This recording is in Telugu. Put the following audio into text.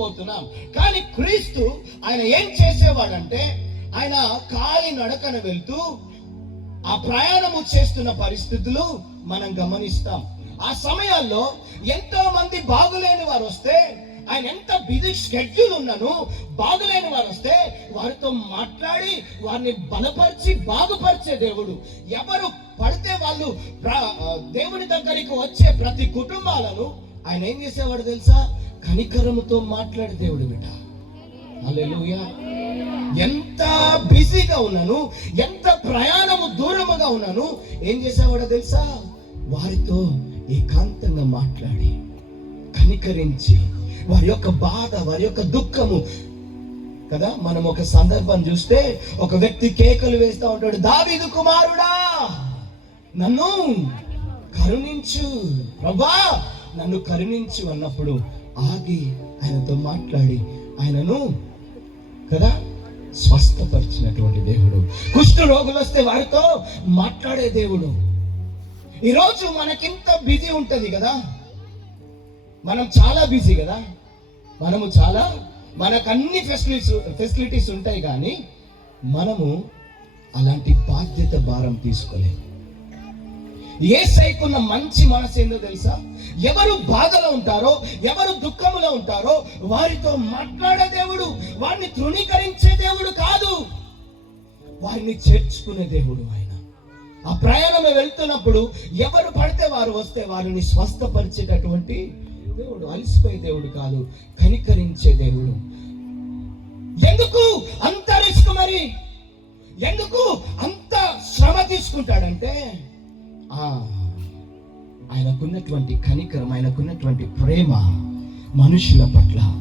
చేయలేకపోతున్నాం కానీ క్రీస్తు ఆయన ఏం చేసేవాడంటే ఆయన కాలి నడకన వెళ్తూ ఆ ప్రయాణము చేస్తున్న పరిస్థితులు మనం గమనిస్తాం. ఆ సమయాల్లో ఎంతో మంది బాగులేని వారు వస్తే ఆయన ఎంత బిజీ షెడ్యూల్ ఉన్నను బాగులేని వారు వస్తే వారితో మాట్లాడి వారిని బలపరిచి బాగుపరిచే దేవుడు. ఎవరు పడితే వాళ్ళు దేవుని దగ్గరికి వచ్చే ప్రతి కుటుంబాలను ఆయన ఏం చేసేవాడు తెలుసా? కనికరముతో మాట్లాడే దేవుడు బిడ్డ అల్లెలుయా ఎంత బిజీగా ఉన్నాను ఎంత ప్రయాణము దూరముగా ఉన్నాను ఏం చేసేవాడో తెలుసా? వారితో ఏకాంతంగా మాట్లాడి కనికరించి వారి యొక్క బాధ వారి యొక్క దుఃఖము. కదా మనం ఒక సందర్భం చూస్తే ఒక వ్యక్తి కేకలు వేస్తూ ఉంటాడు దావీదు కుమారుడా నన్ను కరుణించు ప్రభా నన్ను కరుణించు అన్నప్పుడు ఆగి ఆయనతో మాట్లాడి ఆయనను కదా స్వస్థపరిచినటువంటి దేవుడు. కుష్ఠ రోగులు వస్తే వారితో మాట్లాడే దేవుడు. ఈరోజు మనకింత బిజీ ఉంటుంది కదా? మనం చాలా బిజీ కదా? మనము చాలా మనకు అన్ని ఫెసిలిటీస్ ఫెసిలిటీస్ ఉంటాయి కానీ మనము అలాంటి బాధ్యత భారం తీసుకోలేము. ఏ సైకున్న మంచి మనసు ఏందో తెలుసా? ఎవరు బాధలో ఉంటారో ఎవరు దుఃఖములో ఉంటారో వారితో మాట్లాడే దేవుడు వారిని తృణీకరించే దేవుడు కాదు. వారిని చేర్చుకునే దేవుడు ఆయన. ఆ ప్రయాణం వెళ్తున్నప్పుడు ఎవరు పడితే వారు వస్తే వారిని స్వస్థపరిచేటటువంటి దేవుడు అలసిపోయే దేవుడు కాదు కనికరించే దేవుడు. ఎందుకు అంత రిస్క్ మరి? ఎందుకు అంత శ్రమ తీసుకుంటాడంటే ఆయనకున్నటువంటి కనికరం ఆయనకున్నటువంటి ప్రేమ మనుషుల పట్ల.